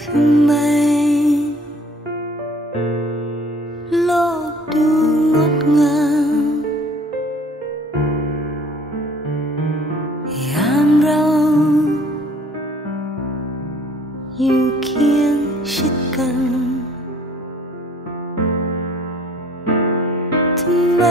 ทำไม โลกดูงดงามยามเรา อยู่เคียงชิดกันทำไม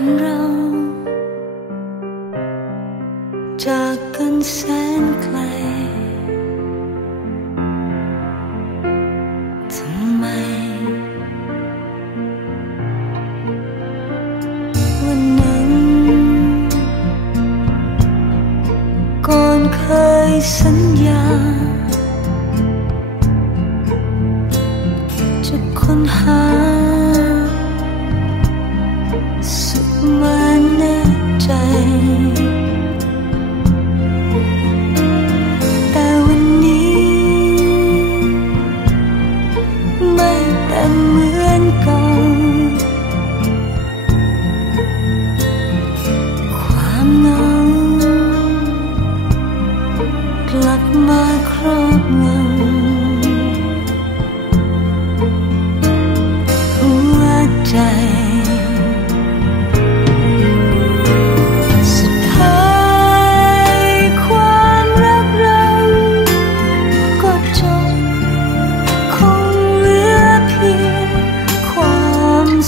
านเรา จากกันแสนไกล ทำไม วันนั้น ก่อนเคยสัญญา จะค้นหา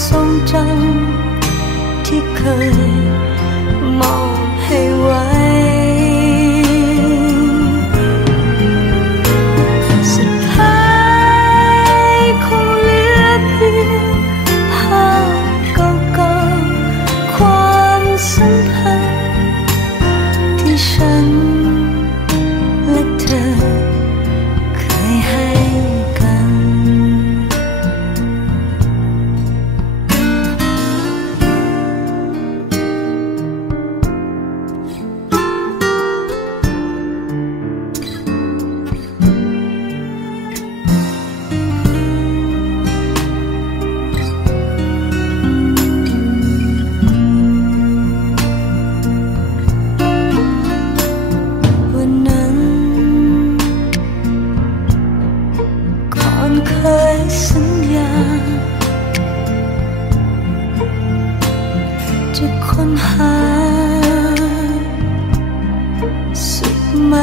ทรงจำที่เคยมองให้ไว ยสัญญา จะค้นหาสุดมา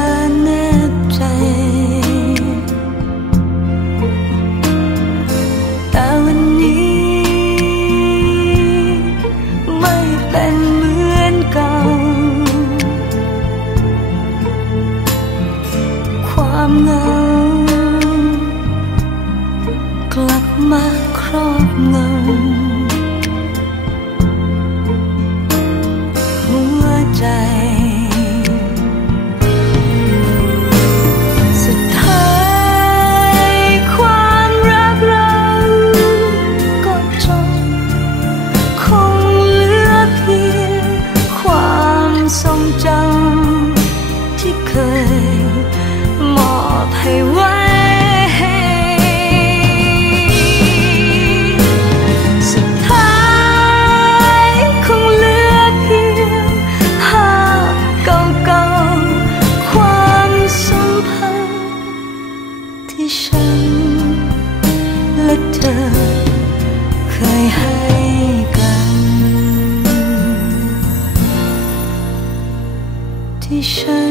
一生